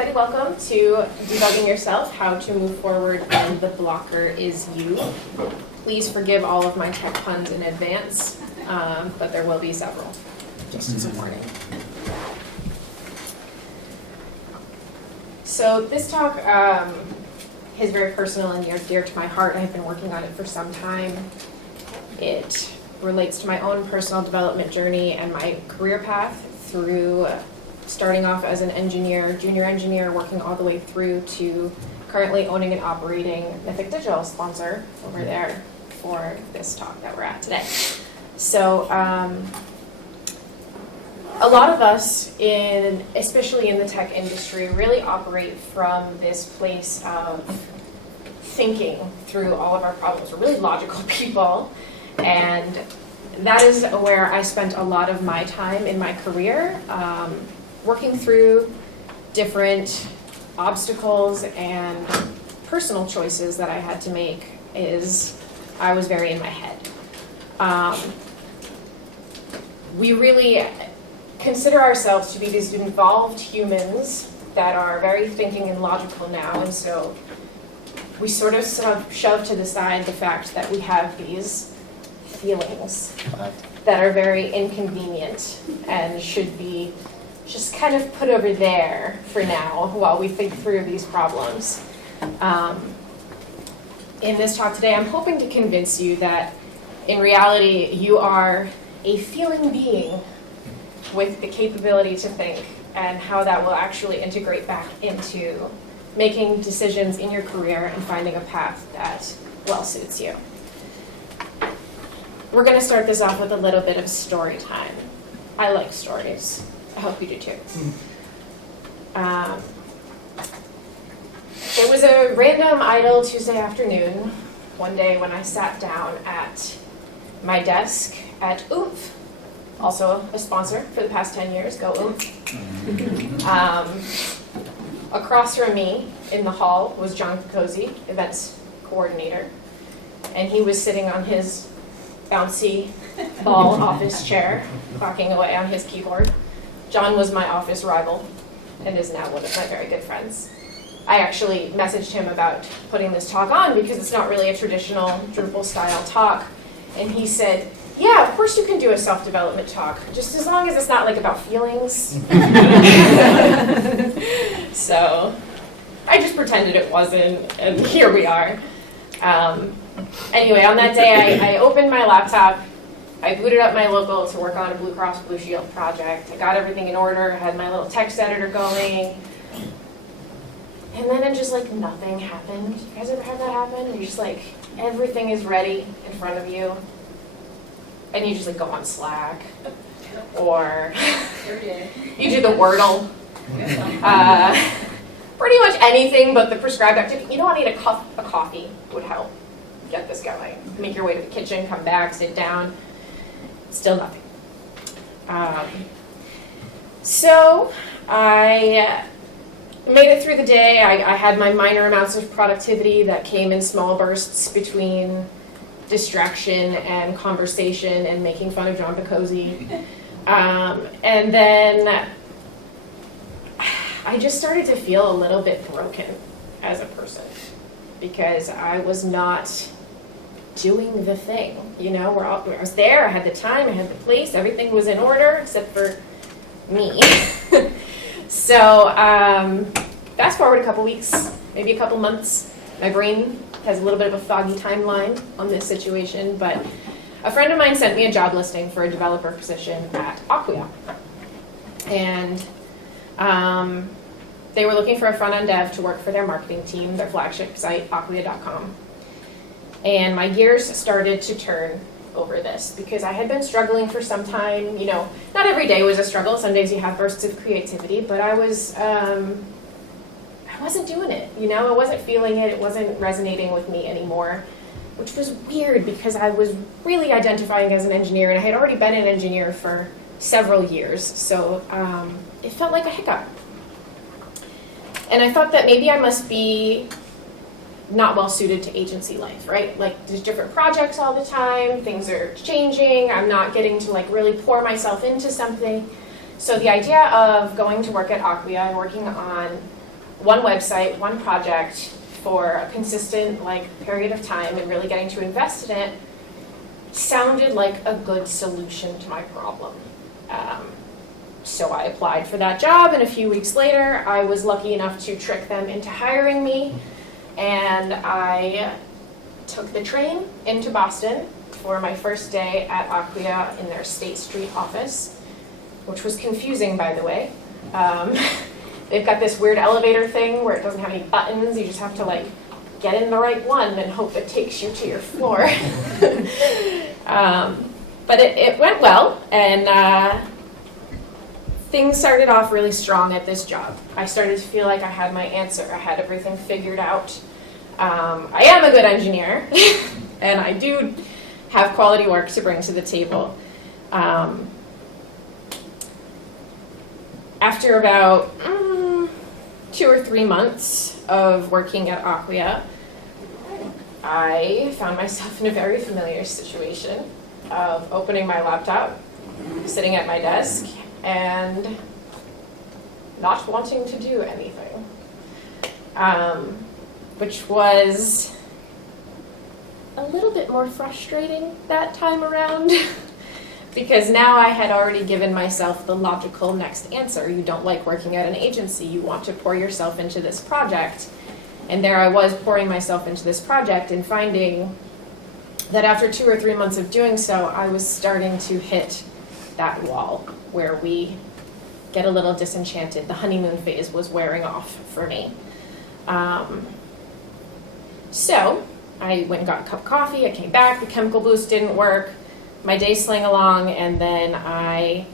everybody, welcome to Debugging Yourself, how to move forward when the blocker is you. Please forgive all of my tech puns in advance, but there will be several, just as a warning. So this talk is very personal and dear to my heart. I've been working on it for some time. It relates to my own personal development journey and my career path through starting off as an engineer, junior engineer, working all the way through to currently owning and operating Mythic Digital, sponsor over there for this talk that we're at today. So a lot of us, especially in the tech industry, really operate from this place of thinking through all of our problems. We're really logical people, and that is where I spent a lot of my time in my career, working through different obstacles and personal choices that I had to make. I was very in my head. We really consider ourselves to be these involved humans that are very thinking and logical now, and so we sort of shove to the side the fact that we have these feelings that are very inconvenient and should be just kind of put over there for now while we think through these problems. In this talk today, I'm hoping to convince you that in reality, you are a feeling being with the capability to think, and how that will actually integrate back into making decisions in your career and finding a path that well suits you. We're going to start this off with a little bit of story time. I like stories. I hope you do too. It was a random idle Tuesday afternoon, one day when I sat down at my desk at Oomph, also a sponsor for the past 10 years, go Oomph. Across from me in the hall was John Cozy, events coordinator, and he was sitting on his bouncy ball office chair, clocking away on his keyboard. John was my office rival and is now one of my very good friends. I actually messaged him about putting this talk on because it's not really a traditional Drupal style talk. And he said, yeah, of course you can do a self-development talk, just as long as it's not like about feelings. So I just pretended it wasn't, and here we are. Anyway, on that day, I opened my laptop. I booted up my local to work on a Blue Cross Blue Shield project. I got everything in order, had my little text editor going. And then it just like nothing happened. You guys ever had that happen? You're just like, everything is ready in front of you. And you just like go on Slack. Or you do the Wordle. Pretty much anything but the prescribed activity. You know, I need a cup of coffee would help get this going. Make your way to the kitchen, come back, sit down. Still nothing. So I made it through the day. I had my minor amounts of productivity that came in small bursts between distraction and conversation and making fun of John Picosi. And then I just started to feel a little bit broken as a person because I was not doing the thing. You know, I was there, I had the time, I had the place, everything was in order except for me. So fast forward a couple weeks, maybe a couple months, my brain has a little bit of a foggy timeline on this situation, but a friend of mine sent me a job listing for a developer position at Acquia. And they were looking for a front-end dev to work for their marketing team, their flagship site, acquia.com. And my gears started to turn over this because I had been struggling for some time. You know, not every day was a struggle. Some days you have bursts of creativity, but I wasn't doing it. You know, I wasn't feeling it. It wasn't resonating with me anymore, which was weird because I was really identifying as an engineer, and I had already been an engineer for several years. So it felt like a hiccup. And I thought that maybe I must be not well suited to agency life, right? Like there's different projects all the time, things are changing, I'm not getting to like really pour myself into something. So the idea of going to work at Acquia and working on one website, one project for a consistent period of time and really getting to invest in it sounded like a good solution to my problem. So I applied for that job, and a few weeks later, I was lucky enough to trick them into hiring me, and I took the train into Boston for my first day at Acquia in their State Street office, which was confusing, by the way. They've got this weird elevator thing where it doesn't have any buttons. You just have to get in the right one and hope it takes you to your floor. But it went well, and things started off really strong at this job. I started to feel like I had my answer. I had everything figured out. I am a good engineer, and I do have quality work to bring to the table. After about 2 or 3 months of working at Acquia, I found myself in a very familiar situation of opening my laptop, sitting at my desk, and not wanting to do anything, which was a little bit more frustrating that time around because now I had already given myself the logical next answer. You don't like working at an agency. You want to pour yourself into this project. And there I was pouring myself into this project and finding that after 2 or 3 months of doing so, I was starting to hit that wall where we get a little disenchanted. The honeymoon phase was wearing off for me. So I went and got a cup of coffee. I came back. The chemical boost didn't work. My day slang along, and then I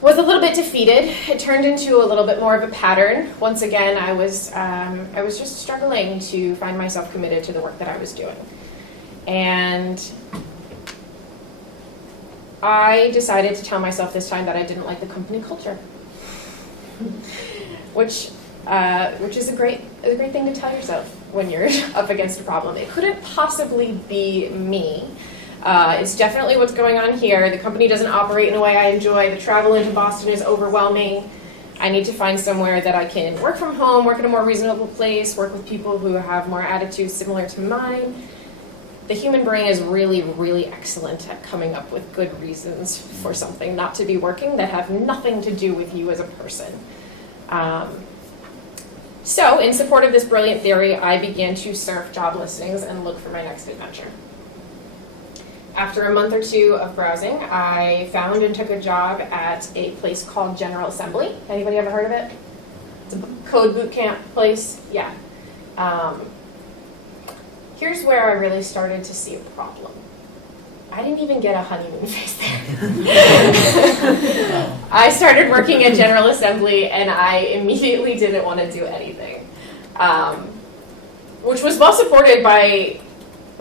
was a little bit defeated. It turned into a little bit more of a pattern. Once again, I was just struggling to find myself committed to the work that I was doing. And I decided to tell myself this time that I didn't like the company culture, which is a great thing to tell yourself when you're up against a problem. It couldn't possibly be me. It's definitely what's going on here. The company doesn't operate in a way I enjoy. The travel into Boston is overwhelming. I need to find somewhere that I can work from home, work in a more reasonable place, work with people who have more attitudes similar to mine. The human brain is really, really excellent at coming up with good reasons for something not to be working that have nothing to do with you as a person. So in support of this brilliant theory, I began to surf job listings and look for my next adventure. After a month or 2 of browsing, I found and took a job at a place called General Assembly. Anybody ever heard of it? It's a code boot camp place. Yeah. Here's where I really started to see a problem. I didn't even get a honeymoon phase there. I started working at General Assembly, and I immediately didn't want to do anything, which was well supported by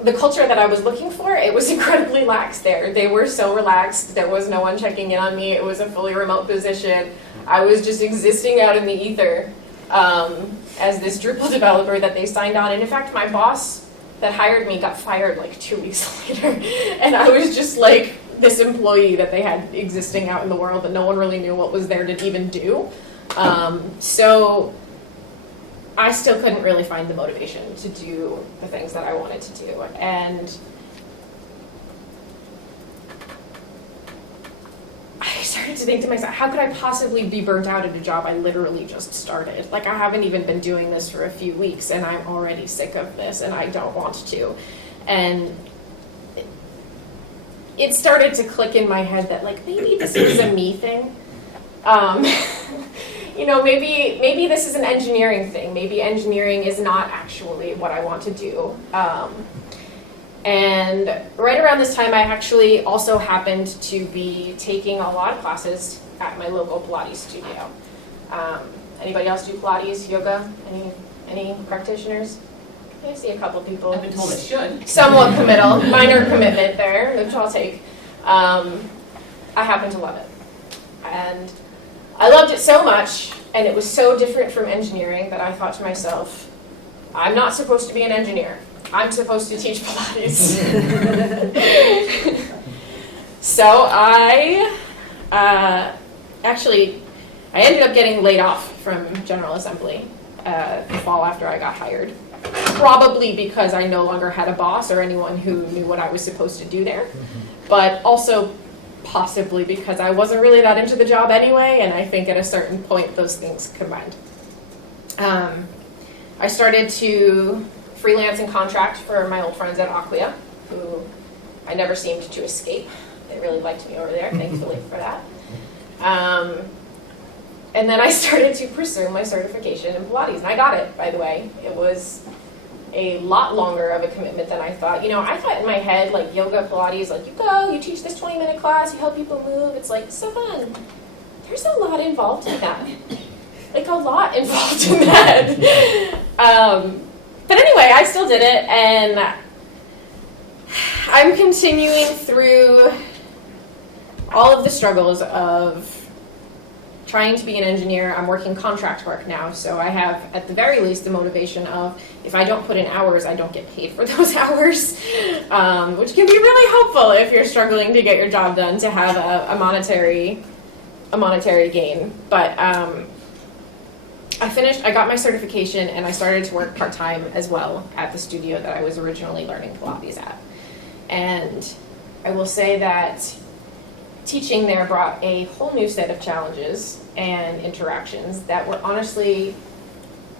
the culture that I was looking for. It was incredibly lax there. They were so relaxed. There was no one checking in on me. It was a fully remote position. I was just existing out in the ether as this Drupal developer that they signed on. And in fact, my boss that hired me got fired 2 weeks later. And I was just this employee that they had existing out in the world that no one really knew what was there to even do. So I still couldn't really find the motivation to do the things that I wanted to do. And I started to think to myself, how could I possibly be burnt out at a job I literally just started? I haven't even been doing this for a few weeks, and I'm already sick of this, and I don't want to. And it started to click in my head that maybe this is a me thing. Maybe this is an engineering thing. Maybe engineering is not actually what I want to do. And right around this time, I actually also happened to be taking a lot of classes at my local Pilates studio. Anybody else do Pilates, yoga? Any practitioners? I see a couple people. I've been told it should. Somewhat committal, minor commitment there, which I'll take. I happen to love it. And I loved it so much, and it was so different from engineering that I thought to myself, I'm not supposed to be an engineer. I'm supposed to teach Pilates. So I I ended up getting laid off from General Assembly the fall after I got hired. Probably because I no longer had a boss or anyone who knew what I was supposed to do there. But also possibly because I wasn't really that into the job anyway, and I think at a certain point those things combined. I started to freelance and contract for my old friends at Acquia, who I never seemed to escape. They really liked me over there, thankfully for that. And then I started to pursue my certification in Pilates, and I got it, by the way. It was a lot longer of a commitment than I thought. You know, I thought in my head, like, yoga, Pilates, like, you go, you teach this 20-minute class, you help people move, it's like, so fun. There's a lot involved in that. Like, a lot involved in that. But anyway, I still did it, and I'm continuing through all of the struggles of trying to be an engineer. I'm working contract work now, so I have, at the very least, the motivation of, if I don't put in hours, I don't get paid for those hours, which can be really helpful if you're struggling to get your job done, to have a monetary gain. But I got my certification, and I started to work part-time as well at the studio that I was originally learning Pilates at. And I will say that teaching there brought a whole new set of challenges and interactions that were honestly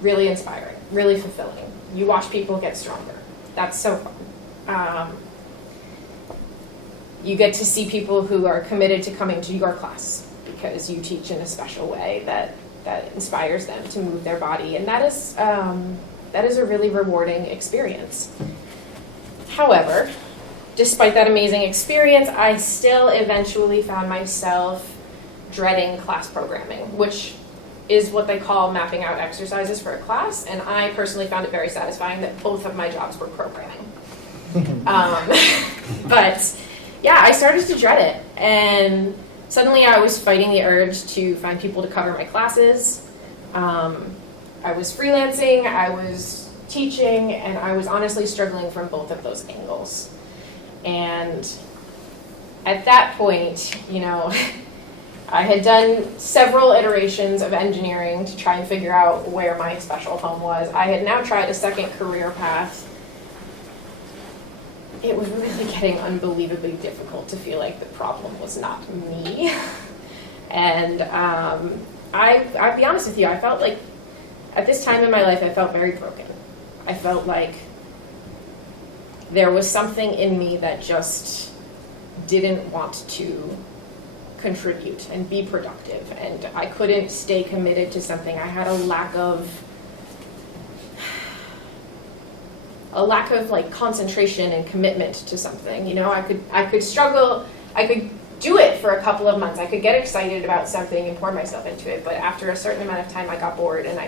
really inspiring, really fulfilling. You watch people get stronger. That's so fun. You get to see people who are committed to coming to your class because you teach in a special way that inspires them to move their body, and that is a really rewarding experience. However, despite that amazing experience, I still eventually found myself dreading class programming, which is what they call mapping out exercises for a class, and I personally found it very satisfying that both of my jobs were programming. But yeah, I started to dread it, and suddenly I was fighting the urge to find people to cover my classes. I was freelancing, I was teaching, and I was honestly struggling from both of those angles. And at that point, you know, I had done several iterations of engineering to try and figure out where my special home was. I had now tried a second career path. It was really getting unbelievably difficult to feel like the problem was not me. And I'll be honest with you, I felt like at this time in my life, I felt very broken. I felt like there was something in me that just didn't want to contribute and be productive, and I couldn't stay committed to something. I had a lack of like concentration and commitment to something. You know, I could struggle, I could do it for a couple of months, I could get excited about something and pour myself into it, but after a certain amount of time I got bored, and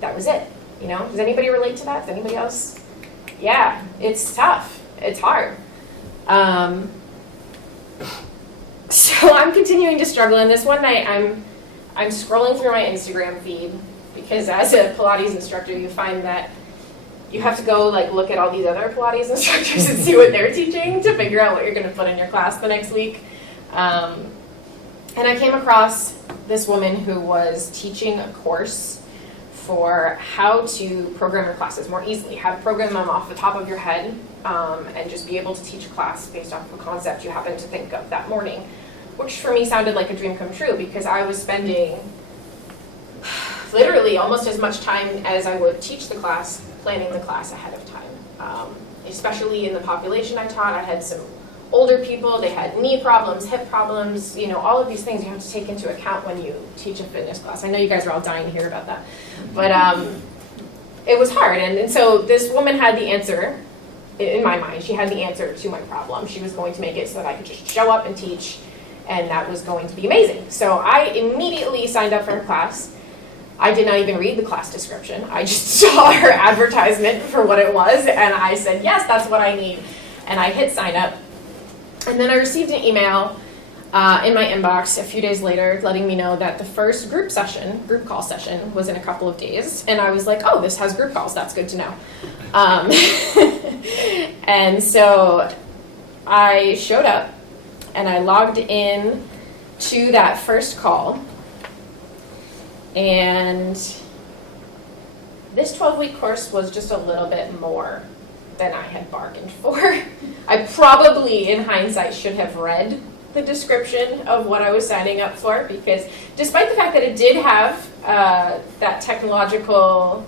that was it. You know, does anybody relate to that? Does anybody else? Yeah, it's tough. It's hard. So I'm continuing to struggle, and this one night I'm scrolling through my Instagram feed, because as a Pilates instructor, you find that you have to go like look at all these other Pilates instructors and see what they're teaching to figure out what you're going to put in your class the next week. And I came across this woman who was teaching a course for how to program your classes more easily, how to program them off the top of your head, and just be able to teach a class based off of a concept you happen to think of that morning, which for me sounded like a dream come true, because I was spending literally almost as much time as I would teach the class, planning the class ahead of time. Especially in the population I taught, I had some older people, they had knee problems, hip problems, you know, all of these things you have to take into account when you teach a fitness class. I know you guys are all dying to hear about that. But it was hard, and so this woman had the answer, in my mind, she had the answer to my problem. She was going to make it so that I could just show up and teach, and that was going to be amazing. So I immediately signed up for her class. I did not even read the class description. I just saw her advertisement for what it was, and I said, yes, that's what I need. And I hit sign up. And then I received an email in my inbox a few days later letting me know that the first group call session was in a couple of days. And I was like, oh, this has group calls, that's good to know. And so I showed up and I logged in to that first call. And this 12-week course was just a little bit more than I had bargained for. I probably, in hindsight, should have read the description of what I was signing up for, because despite the fact that it did have that technological,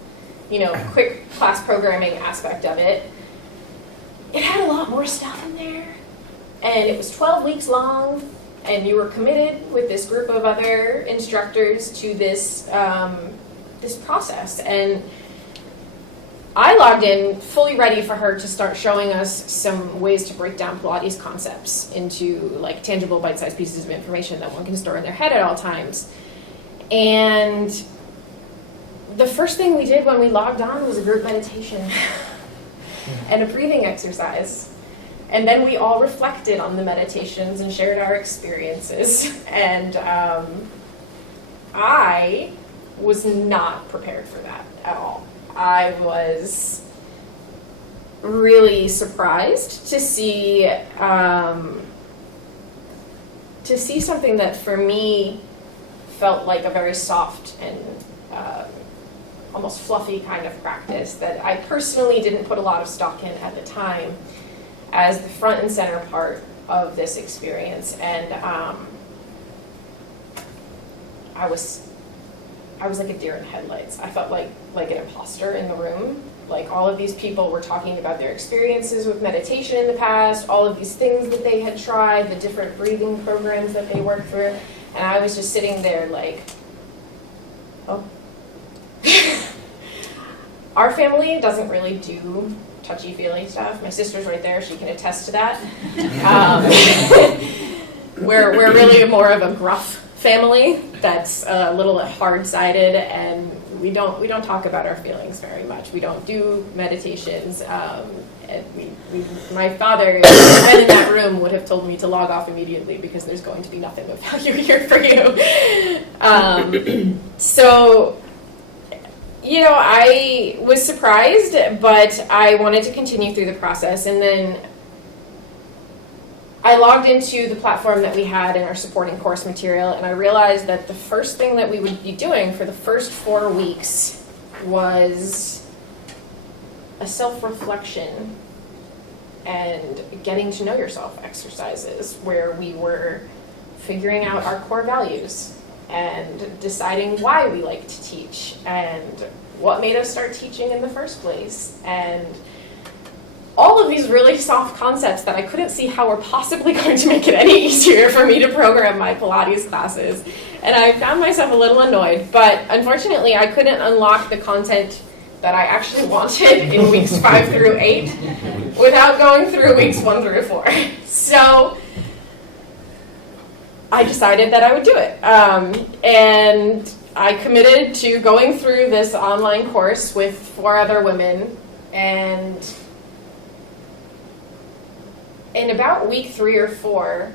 quick class programming aspect of it, it had a lot more stuff in there. And it was 12 weeks long, and you were committed with this group of other instructors to this this process. And I logged in fully ready for her to start showing us some ways to break down Pilates concepts into like tangible bite-sized pieces of information that one can store in their head at all times. And the first thing we did when we logged on was a group meditation and a breathing exercise. And then we all reflected on the meditations and shared our experiences. And I was not prepared for that at all. I was really surprised to see something that for me felt like a very soft and almost fluffy kind of practice that I personally didn't put a lot of stock in at the time as the front and center part of this experience. And I was like a deer in headlights. I felt like an imposter in the room. Like all of these people were talking about their experiences with meditation in the past, all of these things that they had tried, the different breathing programs that they worked through, and I was just sitting there like, oh. Our family doesn't really do touchy-feely stuff. My sister's right there, she can attest to that. We're really more of a gruff family that's a little hard-sided, and we don't talk about our feelings very much. We don't do meditations. And my father, if I'd been in that room, would have told me to log off immediately because there's going to be nothing of value here for you. So, I was surprised, but I wanted to continue through the process. And then I logged into the platform that we had in our supporting course material, and I realized that the first thing that we would be doing for the first 4 weeks was a self-reflection and getting to know yourself exercises where we were figuring out our core values and deciding why we like to teach and what made us start teaching in the first place, and all of these really soft concepts that I couldn't see how were possibly going to make it any easier for me to program my Pilates classes. And I found myself a little annoyed, but unfortunately I couldn't unlock the content that I actually wanted in weeks 5 through 8 without going through weeks 1 through 4. So I decided that I would do it. And I committed to going through this online course with 4 other women, and in about week 3 or 4,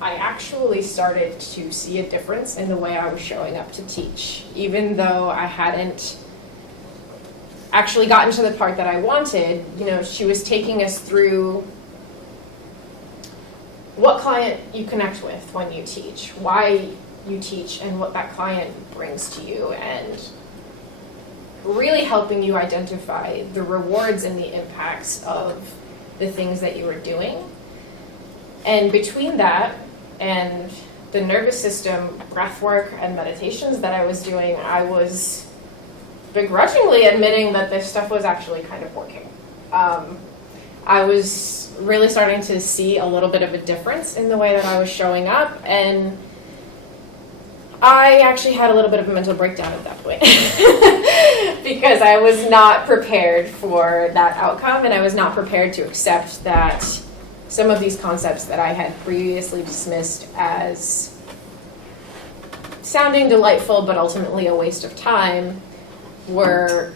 I actually started to see a difference in the way I was showing up to teach, even though I hadn't actually gotten to the part that I wanted. She was taking us through what client you connect with when you teach, why you teach, and what that client brings to you, and really helping you identify the rewards and the impacts of the things that you were doing. And between that and the nervous system breath work and meditations that I was doing, I was begrudgingly admitting that this stuff was actually kind of working. I was really starting to see a little bit of a difference in the way that I was showing up, and I actually had a little bit of a mental breakdown at that point because I was not prepared for that outcome, and I was not prepared to accept that some of these concepts that I had previously dismissed as sounding delightful but ultimately a waste of time were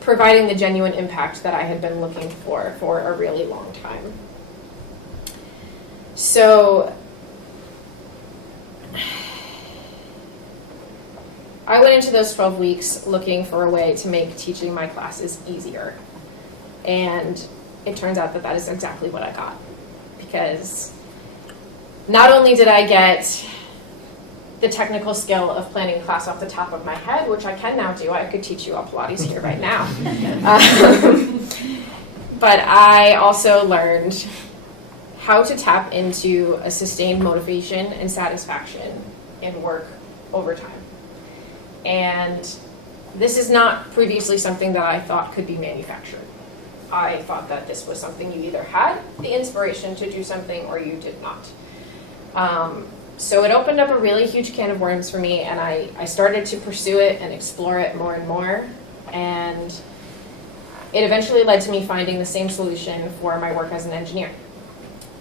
providing the genuine impact that I had been looking for a really long time. So I went into those 12 weeks looking for a way to make teaching my classes easier. And it turns out that that is exactly what I got. Because not only did I get the technical skill of planning class off the top of my head, which I can now do. I could teach you all Pilates here right now. But I also learned how to tap into a sustained motivation and satisfaction in work over time. And this is not previously something that I thought could be manufactured. I thought that this was something you either had the inspiration to do something or you did not. So it opened up a really huge can of worms for me, and I started to pursue it and explore it more and more. And it eventually led to me finding the same solution for my work as an engineer.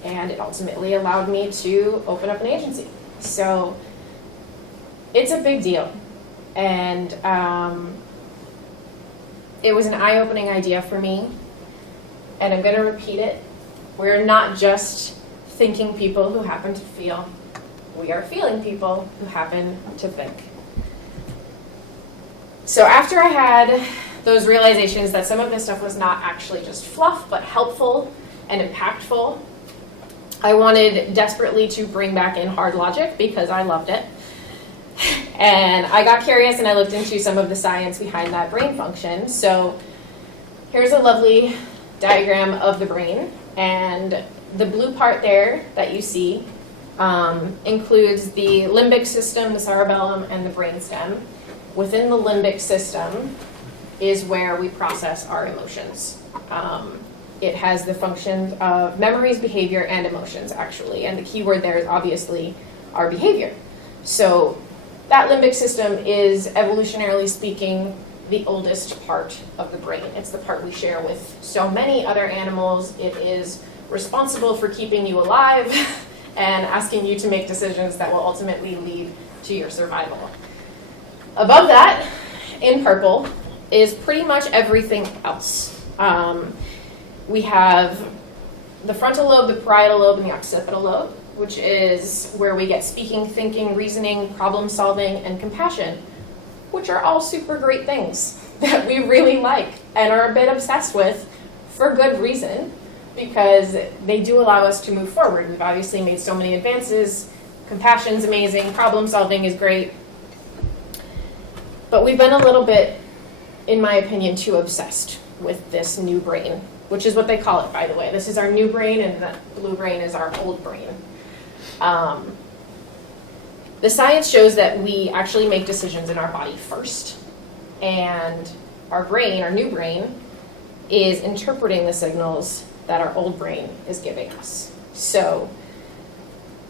And it ultimately allowed me to open up an agency. So it's a big deal. And it was an eye-opening idea for me. And I'm going to repeat it. We're not just thinking people who happen to feel. We are feeling people who happen to think. So after I had those realizations that some of this stuff was not actually just fluff, but helpful and impactful, I wanted desperately to bring back in hard logic because I loved it. And I got curious and I looked into some of the science behind that brain function. So here's a lovely diagram of the brain. And the blue part there that you see includes the limbic system, the cerebellum, and the brainstem. Within the limbic system is where we process our emotions. It has the functions of memories, behavior, and emotions, actually. And the key word there is obviously our behavior. So that limbic system is, evolutionarily speaking, the oldest part of the brain. It's the part we share with so many other animals. It is responsible for keeping you alive and asking you to make decisions that will ultimately lead to your survival. Above that, in purple, is pretty much everything else. We have the frontal lobe, the parietal lobe, and the occipital lobe, which is where we get speaking, thinking, reasoning, problem solving, and compassion, which are all super great things that we really like and are a bit obsessed with for good reason, because they do allow us to move forward. We've obviously made so many advances. Compassion's amazing, problem solving is great. But we've been a little bit, in my opinion, too obsessed with this new brain, which is what they call it, by the way. This is our new brain, and the blue brain is our old brain. The science shows that we actually make decisions in our body first, and our brain, our new brain, is interpreting the signals that our old brain is giving us. So,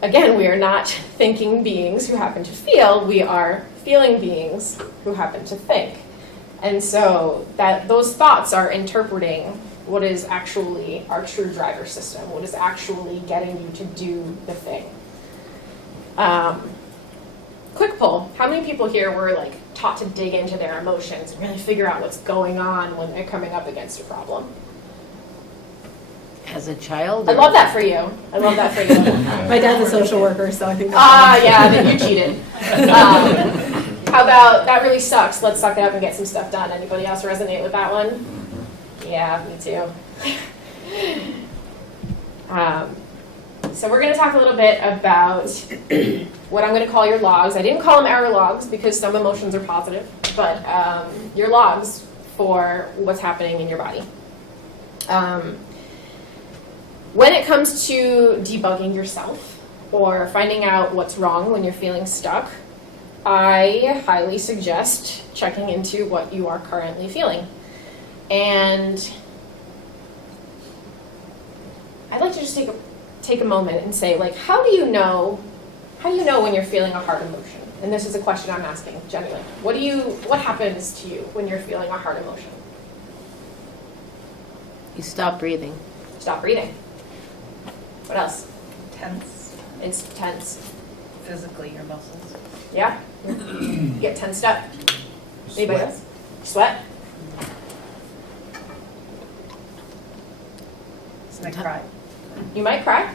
again, we are not thinking beings who happen to feel, we are feeling beings who happen to think. And so that those thoughts are interpreting what is actually our true driver system, what is actually getting you to do the thing. Quick poll, how many people here were like taught to dig into their emotions and really figure out what's going on when they're coming up against a problem? As a child? I love that for you. I love that for you. My dad's a social worker, so I think yeah, then you cheated. How about, that really sucks, let's suck it up and get some stuff done. Anybody else resonate with that one? Yeah, me too. So we're going to talk a little bit about what I'm going to call your logs. I didn't call them error logs because some emotions are positive, but your logs for what's happening in your body. When it comes to debugging yourself or finding out what's wrong when you're feeling stuck, I highly suggest checking into what you are currently feeling. And I'd like to just take a moment and say, like, how do you know when you're feeling a hard emotion? And this is a question I'm asking genuinely. What happens to you when you're feeling a hard emotion? You stop breathing. Stop breathing. What else? Tense. It's tense. Physically, your muscles. Yeah? You get tensed up. Anybody else? Sweat? I cry. You might cry.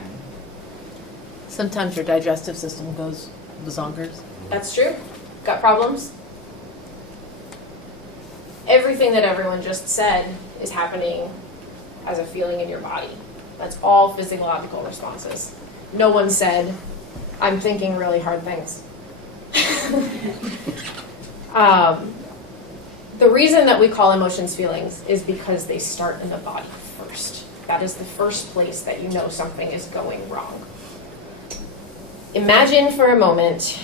Sometimes your digestive system goes zonkers. That's true. Got problems? Everything that everyone just said is happening as a feeling in your body. That's all physiological responses. No one said, I'm thinking really hard things. The reason that we call emotions feelings is because they start in the body first. That is the first place that you know something is going wrong. Imagine for a moment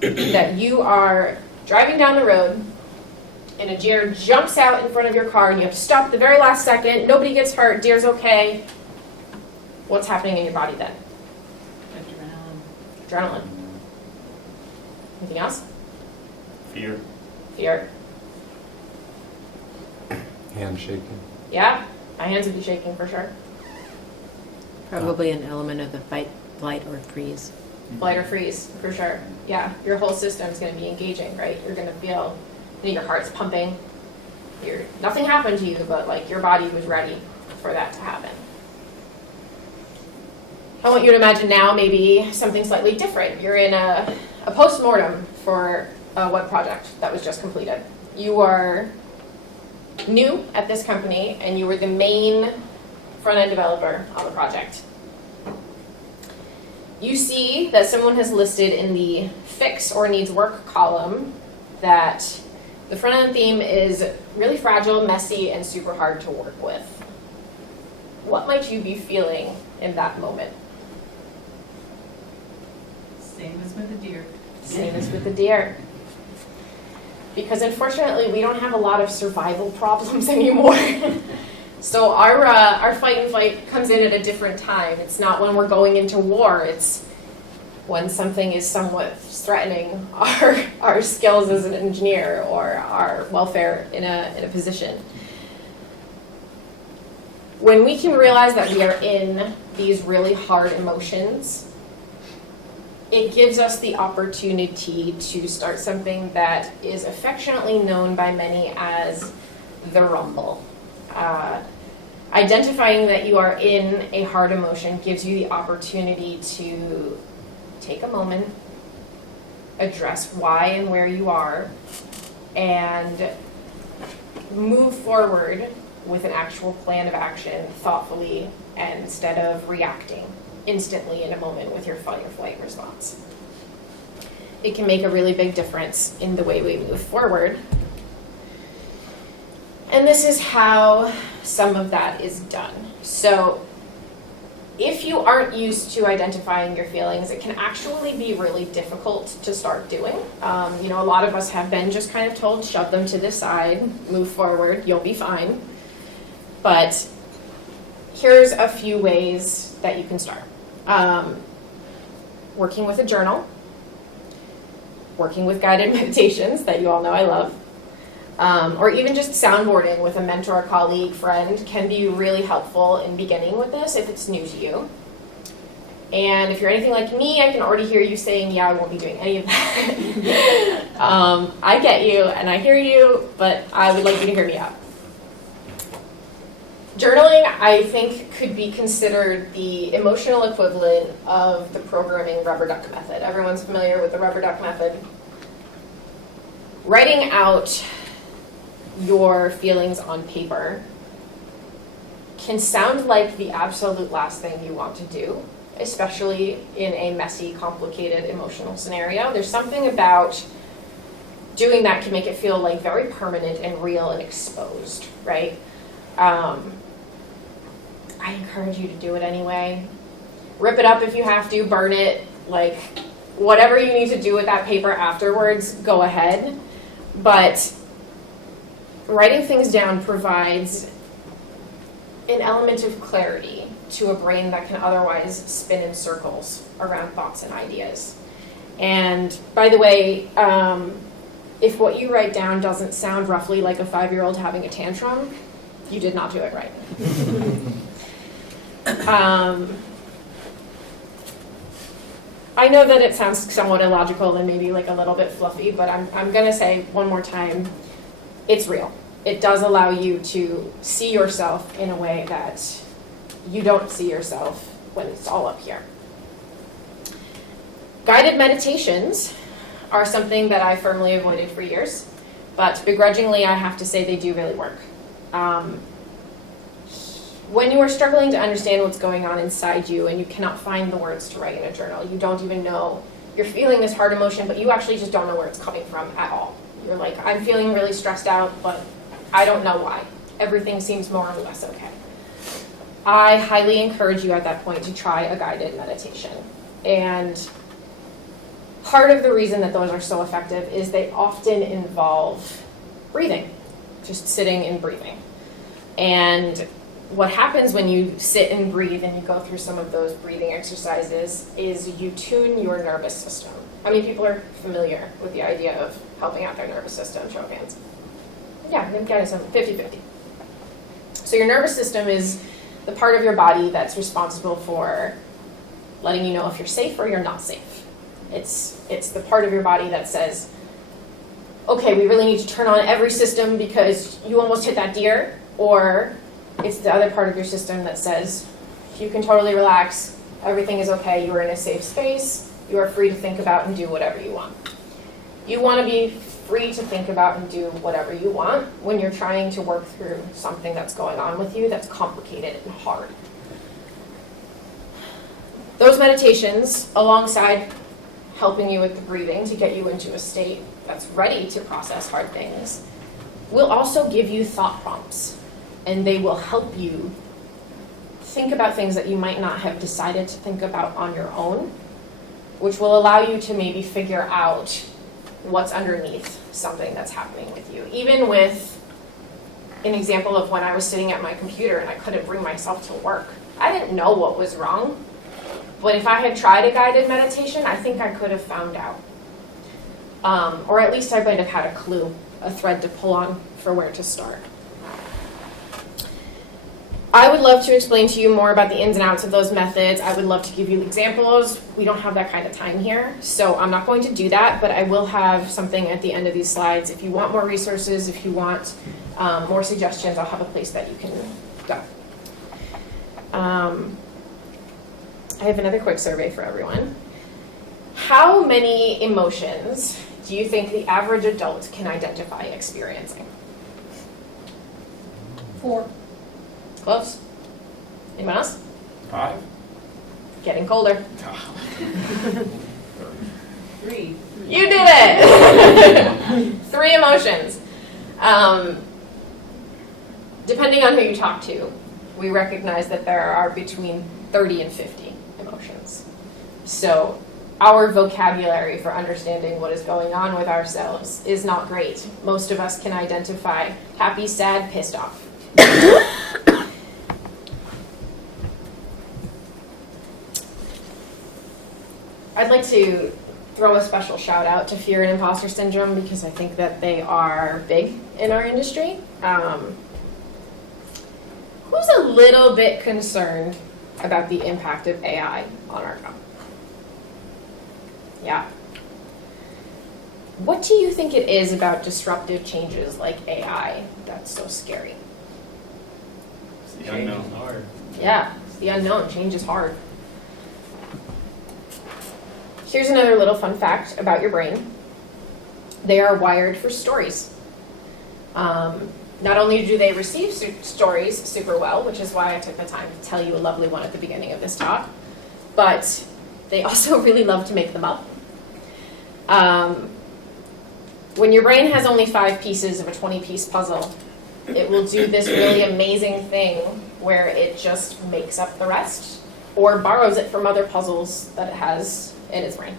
that you are driving down the road and a deer jumps out in front of your car and you have to stop at the very last second. Nobody gets hurt. Deer's okay. What's happening in your body then? Adrenaline. Anything else? Fear. Fear. Hand shaking. Yeah, my hands would be shaking for sure. Probably an element of the fight, flight, or freeze. Flight or freeze, for sure. Yeah, your whole system's going to be engaging, right? You're going to feel, your heart's pumping. Nothing happened to you, but like your body was ready for that to happen. I want you to imagine now maybe something slightly different. You're in a post-mortem for a web project that was just completed. You are new at this company and you were the main front-end developer on the project. You see that someone has listed in the fix or needs work column that the front-end theme is really fragile, messy, and super hard to work with. What might you be feeling in that moment? Same as with the deer. Same as with the deer. Because unfortunately, we don't have a lot of survival problems anymore. So our fight and flight comes in at a different time. It's not when we're going into war. It's when something is somewhat threatening our skills as an engineer or our welfare in a position. When we can realize that we are in these really hard emotions, it gives us the opportunity to start something that is affectionately known by many as the rumble. Identifying that you are in a hard emotion gives you the opportunity to take a moment, address why and where you are, and move forward with an actual plan of action thoughtfully and instead of reacting instantly in a moment with your fight or flight response. It can make a really big difference in the way we move forward. And this is how some of that is done. So if you aren't used to identifying your feelings, it can actually be really difficult to start doing. A lot of us have been just kind of told, shove them to the side, move forward, you'll be fine. But here's a few ways that you can start. Working with a journal, working with guided meditations that you all know I love, or even just soundboarding with a mentor, colleague, friend can be really helpful in beginning with this if it's new to you. And if you're anything like me, I can already hear you saying, yeah, I won't be doing any of that. I get you and I hear you, but I would like you to hear me out. Journaling, I think, could be considered the emotional equivalent of the programming rubber duck method. Everyone's familiar with the rubber duck method. Writing out your feelings on paper can sound like the absolute last thing you want to do, especially in a messy, complicated emotional scenario. There's something about doing that can make it feel like very permanent and real and exposed, right? I encourage you to do it anyway. Rip it up if you have to, burn it, like whatever you need to do with that paper afterwards, go ahead. But writing things down provides an element of clarity to a brain that can otherwise spin in circles around thoughts and ideas. And by the way, if what you write down doesn't sound roughly like a 5-year-old having a tantrum, you did not do it right. I know that it sounds somewhat illogical and maybe like a little bit fluffy, but I'm going to say one more time, it's real. It does allow you to see yourself in a way that you don't see yourself when it's all up here. Guided meditations are something that I firmly avoided for years, but begrudgingly I have to say they do really work. When you are struggling to understand what's going on inside you and you cannot find the words to write in a journal, you don't even know you're feeling this hard emotion, but you actually just don't know where it's coming from at all. You're like, I'm feeling really stressed out, but I don't know why. Everything seems more or less okay. I highly encourage you at that point to try a guided meditation. And part of the reason that those are so effective is they often involve breathing, just sitting and breathing. And what happens when you sit and breathe and you go through some of those breathing exercises is you tune your nervous system. How many people are familiar with the idea of helping out their nervous system? Show of hands. Yeah, I'm getting some 50-50. So your nervous system is the part of your body that's responsible for letting you know if you're safe or you're not safe. It's the part of your body that says, okay, we really need to turn on every system because you almost hit that deer, or it's the other part of your system that says, you can totally relax, everything is okay, you are in a safe space, you are free to think about and do whatever you want. You want to be free to think about and do whatever you want when you're trying to work through something that's going on with you that's complicated and hard. Those meditations, alongside helping you with the breathing to get you into a state that's ready to process hard things, will also give you thought prompts. And they will help you think about things that you might not have decided to think about on your own, which will allow you to maybe figure out what's underneath something that's happening with you. Even with an example of when I was sitting at my computer and I couldn't bring myself to work. I didn't know what was wrong, but if I had tried a guided meditation, I think I could have found out. Or at least I might have had a clue, a thread to pull on for where to start. I would love to explain to you more about the ins and outs of those methods. I would love to give you examples. We don't have that kind of time here, so I'm not going to do that, but I will have something at the end of these slides. If you want more resources, if you want more suggestions, I'll have a place that you can go. I have another quick survey for everyone. How many emotions do you think the average adult can identify experiencing? 4. Close. Anyone else? 5. Getting colder. 3. You did it! 3 emotions. Depending on who you talk to, we recognize that there are between 30 and 50 emotions. So our vocabulary for understanding what is going on with ourselves is not great. Most of us can identify happy, sad, pissed off. I'd like to throw a special shout out to fear and imposter syndrome because I think that they are big in our industry. Who's a little bit concerned about the impact of AI on our job? Yeah. What do you think it is about disruptive changes like AI that's so scary? It's the unknown. Hard. Yeah, it's the unknown. Change is hard. Here's another little fun fact about your brain. They are wired for stories. Not only do they receive stories super well, which is why I took the time to tell you a lovely one at the beginning of this talk, but they also really love to make them up. When your brain has only 5 pieces of a 20-piece puzzle, it will do this really amazing thing where it just makes up the rest or borrows it from other puzzles that it has in its brain.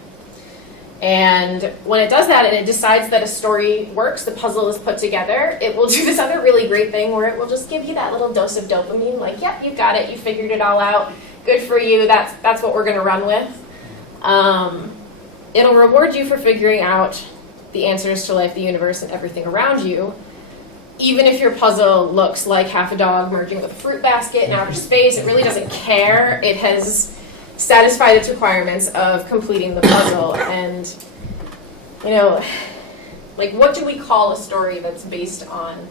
And when it does that and it decides that a story works, the puzzle is put together, it will do this other really great thing where it will just give you that little dose of dopamine, like, yep, you got it, you figured it all out, good for you, that's what we're gonna run with. It'll reward you for figuring out the answers to life, the universe, and everything around you, even if your puzzle looks like half a dog merging with a fruit basket in outer space. It really doesn't care. It has satisfied its requirements of completing the puzzle. And, you know, like, what do we call a story that's based on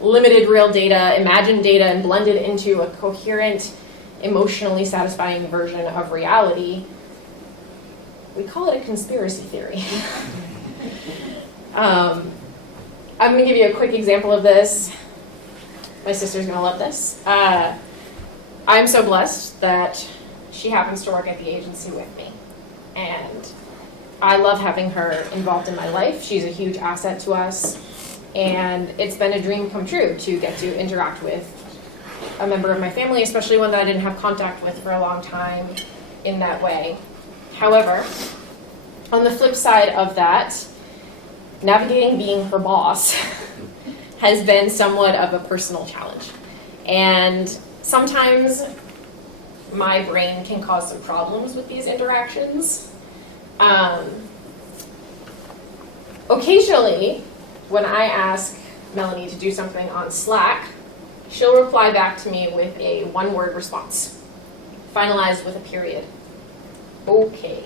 limited real data, imagined data, and blended into a coherent, emotionally satisfying version of reality? We call it a conspiracy theory. I'm going to give you a quick example of this. My sister's going to love this. I'm so blessed that she happens to work at the agency with me. And I love having her involved in my life. She's a huge asset to us. And it's been a dream come true to get to interact with a member of my family, especially one that I didn't have contact with for a long time in that way. However, on the flip side of that, navigating being her boss has been somewhat of a personal challenge. And sometimes my brain can cause some problems with these interactions. Occasionally, when I ask Melanie to do something on Slack, she'll reply back to me with a one-word response, finalized with a period. Okay.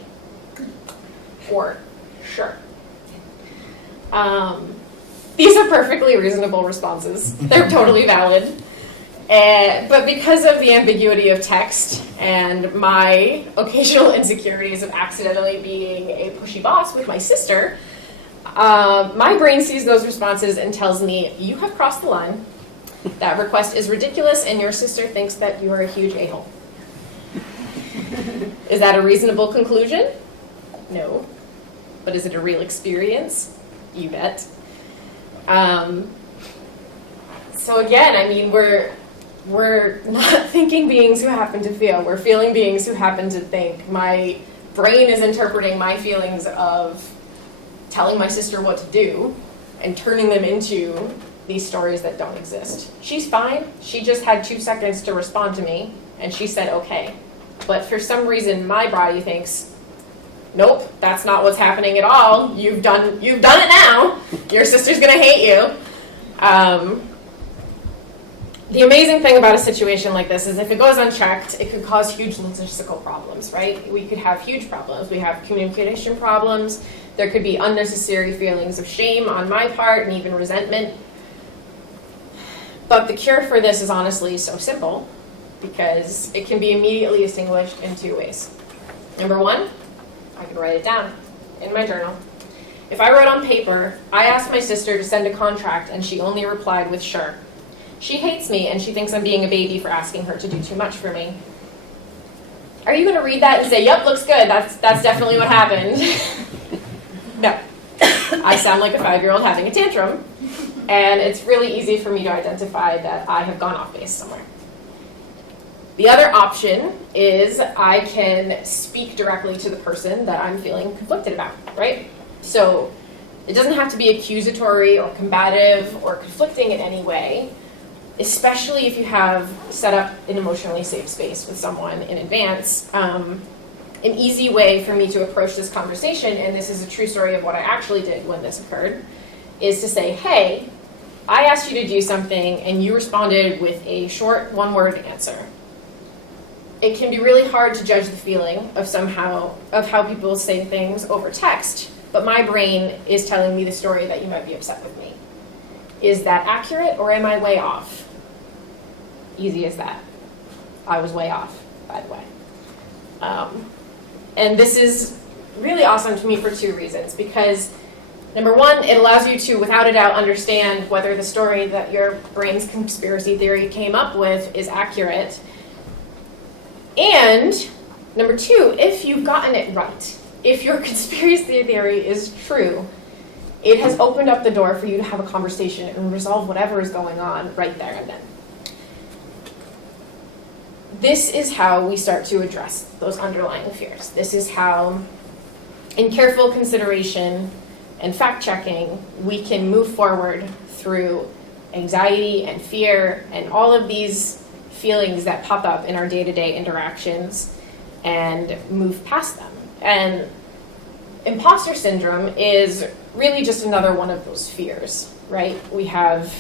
Or sure. These are perfectly reasonable responses. They're totally valid. But because of the ambiguity of text and my occasional insecurities of accidentally being a pushy boss with my sister, my brain sees those responses and tells me, you have crossed the line. That request is ridiculous and your sister thinks that you are a huge a-hole. Is that a reasonable conclusion? No. But is it a real experience? You bet. So again, I mean, we're not thinking beings who happen to feel. We're feeling beings who happen to think. My brain is interpreting my feelings of telling my sister what to do and turning them into these stories that don't exist. She's fine. She just had 2 seconds to respond to me, and she said okay. But for some reason, my body thinks, nope, that's not what's happening at all. You've done it now. Your sister's gonna hate you. The amazing thing about a situation like this is if it goes unchecked, it could cause huge logistical problems, right? We could have huge problems. We have communication problems. There could be unnecessary feelings of shame on my part and even resentment. But the cure for this is honestly so simple because it can be immediately distinguished in 2 ways. Number 1, I can write it down in my journal. If I wrote on paper, I asked my sister to send a contract and she only replied with sure. She hates me and she thinks I'm being a baby for asking her to do too much for me. Are you going to read that and say, yep, looks good, that's definitely what happened? No. I sound like a 5-year-old having a tantrum, and it's really easy for me to identify that I have gone off base somewhere. The other option is I can speak directly to the person that I'm feeling conflicted about, right? So it doesn't have to be accusatory or combative or conflicting in any way, especially if you have set up an emotionally safe space with someone in advance. An easy way for me to approach this conversation, and this is a true story of what I actually did when this occurred, is to say, hey, I asked you to do something and you responded with a short one-word answer. It can be really hard to judge the feeling of how people say things over text, but my brain is telling me the story that you might be upset with me. Is that accurate or am I way off? Easy as that. I was way off, by the way. And this is really awesome to me for 2 reasons. Because number 1, it allows you to, without a doubt, understand whether the story that your brain's conspiracy theory came up with is accurate. And number 2, if you've gotten it right, if your conspiracy theory is true, it has opened up the door for you to have a conversation and resolve whatever is going on right there and then. This is how we start to address those underlying fears. This is how, in careful consideration and fact-checking, we can move forward through anxiety and fear and all of these feelings that pop up in our day-to-day interactions and move past them. And imposter syndrome is really just another one of those fears, right? We have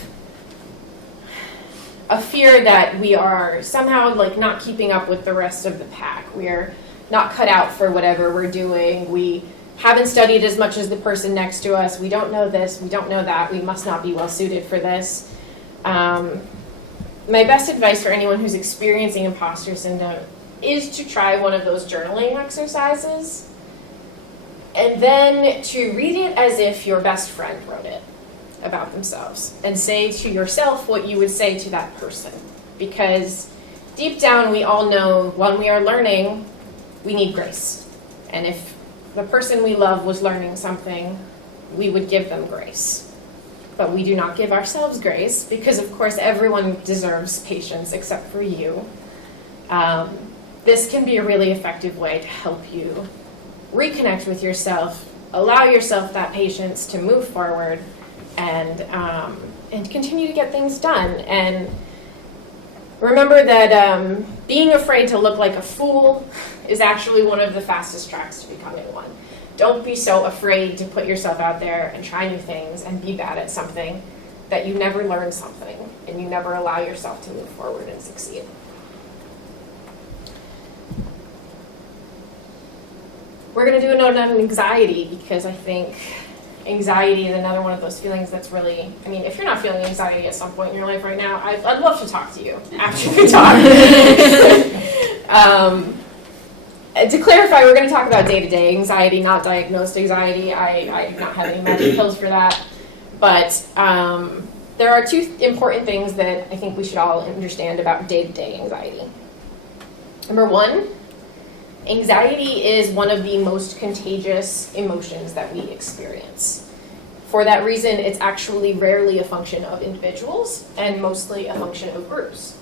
a fear that we are somehow like not keeping up with the rest of the pack. We're not cut out for whatever we're doing. We haven't studied as much as the person next to us. We don't know this, we don't know that. We must not be well suited for this. My best advice for anyone who's experiencing imposter syndrome is to try one of those journaling exercises and then to read it as if your best friend wrote it about themselves and say to yourself what you would say to that person. Because deep down we all know when we are learning, we need grace. And if the person we love was learning something, we would give them grace. But we do not give ourselves grace because, of course, everyone deserves patience except for you. This can be a really effective way to help you reconnect with yourself, allow yourself that patience to move forward, and continue to get things done. And remember that being afraid to look like a fool is actually one of the fastest tracks to becoming one. Don't be so afraid to put yourself out there and try new things and be bad at something that you never learn something and you never allow yourself to move forward and succeed. We're going to do a note on anxiety because I think anxiety is another one of those feelings that's really, I mean, if you're not feeling anxiety at some point in your life right now, I'd love to talk to you after we talk. To clarify, we're going to talk about day-to-day anxiety, not diagnosed anxiety. I do not have any magic pills for that. But there are two important things that I think we should all understand about day-to-day anxiety. Number one, anxiety is one of the most contagious emotions that we experience. For that reason, it's actually rarely a function of individuals and mostly a function of groups.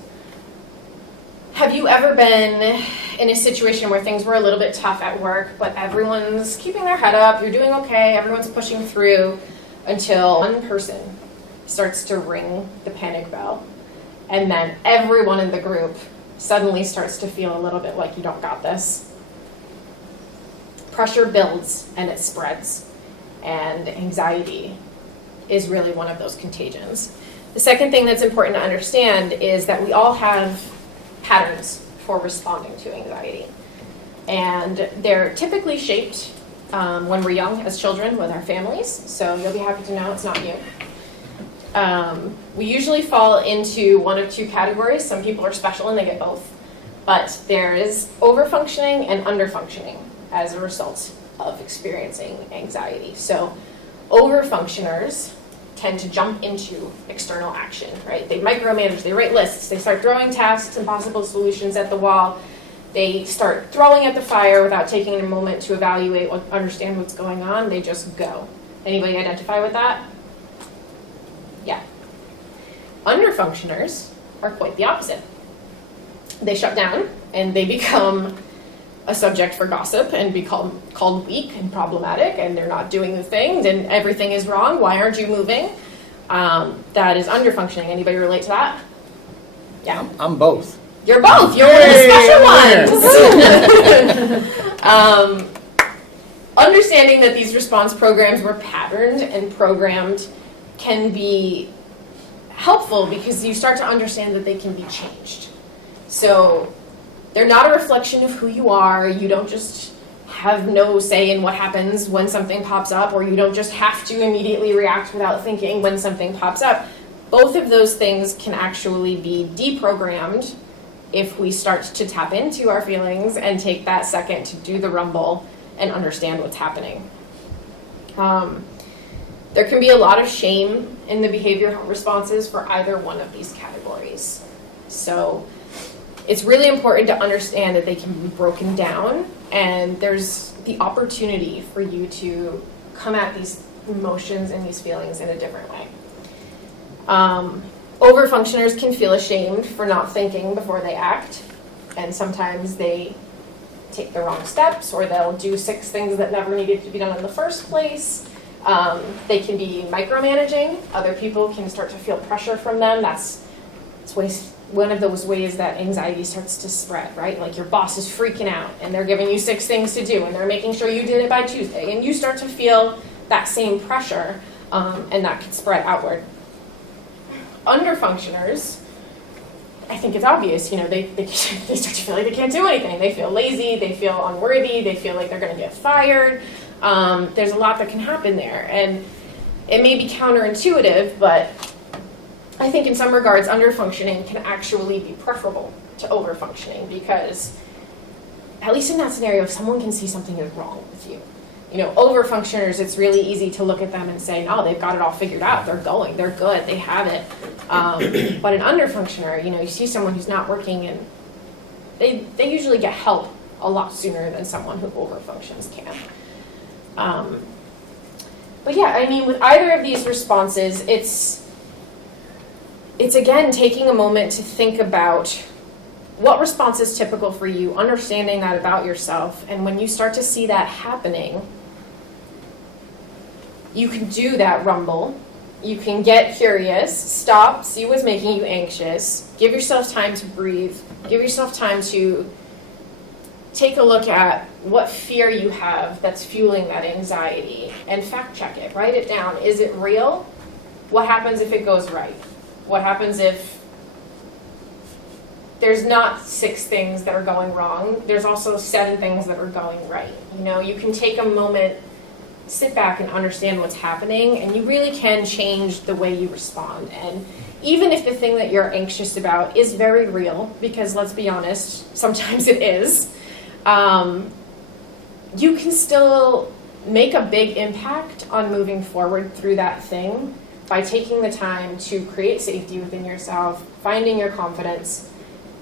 Have you ever been in a situation where things were a little bit tough at work, but everyone's keeping their head up, you're doing okay, everyone's pushing through, until one person starts to ring the panic bell, and then everyone in the group suddenly starts to feel a little bit like you don't got this? Pressure builds and it spreads, and anxiety is really one of those contagions. The second thing that's important to understand is that we all have patterns for responding to anxiety, and they're typically shaped when we're young as children with our families, so you'll be happy to know it's not you. We usually fall into one of two categories. Some people are special and they get both, but there is overfunctioning and underfunctioning as a result of experiencing anxiety. So overfunctioners tend to jump into external action, right? They micromanage, they write lists, they start throwing tasks and possible solutions at the wall. They start throwing at the fire without taking a moment to evaluate, understand what's going on. They just go. Anybody identify with that? Yeah. Underfunctioners are quite the opposite. They shut down and they become a subject for gossip and be called weak and problematic, and they're not doing the things and everything is wrong. Why aren't you moving? That is underfunctioning. Anybody relate to that? Yeah. I'm both. You're both. You're one of the special ones. Understanding that these response programs were patterned and programmed can be helpful because you start to understand that they can be changed. So they're not a reflection of who you are. You don't just have no say in what happens when something pops up, or you don't just have to immediately react without thinking when something pops up. Both of those things can actually be deprogrammed if we start to tap into our feelings and take that second to do the rumble and understand what's happening. There can be a lot of shame in the behavioral responses for either one of these categories. So it's really important to understand that they can be broken down, and there's the opportunity for you to come at these emotions and these feelings in a different way. Overfunctioners can feel ashamed for not thinking before they act, and sometimes they take the wrong steps, or they'll do 6 things that never needed to be done in the first place. They can be micromanaging. Other people can start to feel pressure from them. That's one of those ways that anxiety starts to spread, right? Like your boss is freaking out and they're giving you 6 things to do and they're making sure you did it by Tuesday, and you start to feel that same pressure, and that can spread outward. Underfunctioners, I think it's obvious, they start to feel like they can't do anything. They feel lazy, they feel unworthy, they feel like they're going to get fired. There's a lot that can happen there, and it may be counterintuitive, but I think in some regards, underfunctioning can actually be preferable to overfunctioning, because at least in that scenario, someone can see something is wrong with you. Overfunctioners, it's really easy to look at them and say, no, they've got it all figured out. They're going, they're good, they have it. But an underfunctioner, you see someone who's not working, and they usually get help a lot sooner than someone who overfunctions can. But yeah, I mean, with either of these responses, it's again taking a moment to think about what response is typical for you, understanding that about yourself, and when you start to see that happening, you can do that rumble. You can get curious, stop, see what's making you anxious, give yourself time to breathe, give yourself time to take a look at what fear you have that's fueling that anxiety and fact check it, write it down. Is it real? What happens if it goes right? What happens if there's not 6 things that are going wrong? There's also 7 things that are going right. You know, you can take a moment, sit back and understand what's happening, and you really can change the way you respond. And even if the thing that you're anxious about is very real, because let's be honest, sometimes it is, you can still make a big impact on moving forward through that thing by taking the time to create safety within yourself, finding your confidence,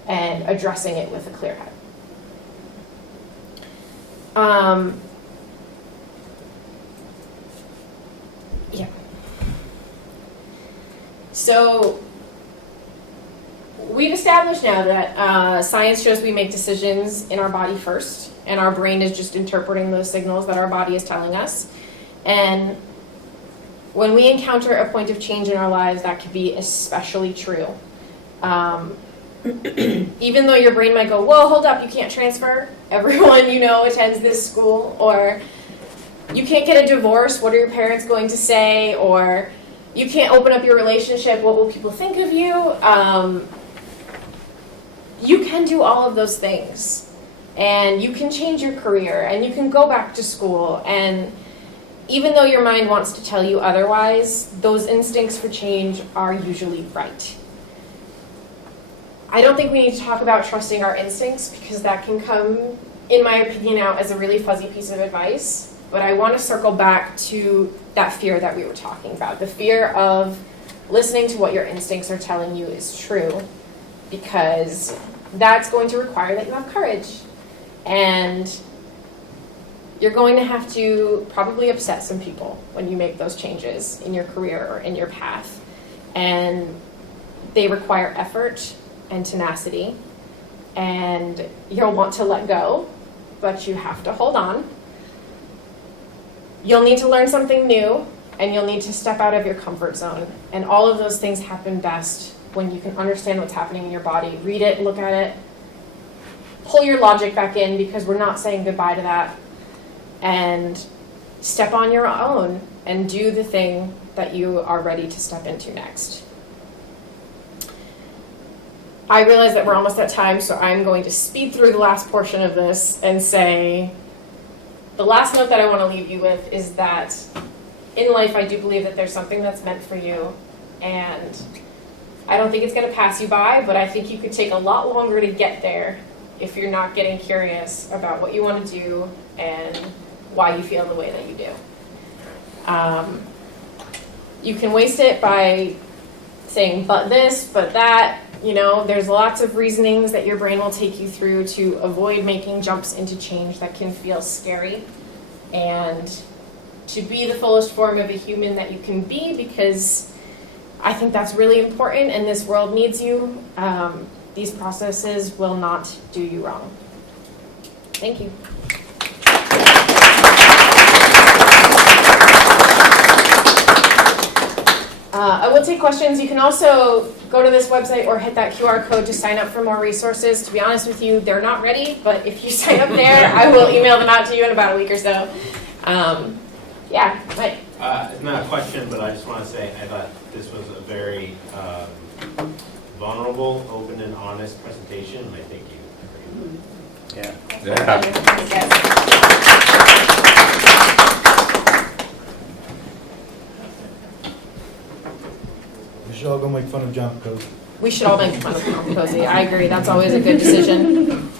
and addressing it with a clear head. Yeah. So we've established now that science shows we make decisions in our body first, and our brain is just interpreting those signals that our body is telling us. And when we encounter a point of change in our lives, that can be especially true. Even though your brain might go, whoa, hold up, you can't transfer. Everyone you know attends this school. Or you can't get a divorce. What are your parents going to say? Or you can't open up your relationship. What will people think of you? You can do all of those things. And you can change your career. And you can go back to school. And even though your mind wants to tell you otherwise, those instincts for change are usually right. I don't think we need to talk about trusting our instincts, because that can come, in my opinion, out as a really fuzzy piece of advice. But I want to circle back to that fear that we were talking about. The fear of listening to what your instincts are telling you is true, because that's going to require that you have courage. And you're going to have to probably upset some people when you make those changes in your career or in your path. And they require effort and tenacity. And you'll want to let go, but you have to hold on. You'll need to learn something new, and you'll need to step out of your comfort zone. And all of those things happen best when you can understand what's happening in your body. Read it, look at it, pull your logic back in, because we're not saying goodbye to that. And step on your own and do the thing that you are ready to step into next. I realize that we're almost at time, so I'm going to speed through the last portion of this and say, the last note that I want to leave you with is that in life I do believe that there's something that's meant for you, and I don't think it's going to pass you by, but I think you could take a lot longer to get there if you're not getting curious about what you want to do and why you feel the way that you do. You can waste it by saying, but this, but that. You know, there's lots of reasonings that your brain will take you through to avoid making jumps into change that can feel scary, and to be the fullest form of a human that you can be, because I think that's really important and this world needs you. These processes will not do you wrong. Thank you. I will take questions. You can also go to this website or hit that QR code to sign up for more resources. To be honest with you, they're not ready, but if you sign up there, I will email them out to you in about a week or so. Yeah, Mike. It's not a question, but I just want to say I thought this was a very vulnerable, open, and honest presentation, and I thank you. Yeah. Thanks, guys. We should all go make fun of John Cozy. We should all make fun of Tom Cozy. I agree. That's always a good decision.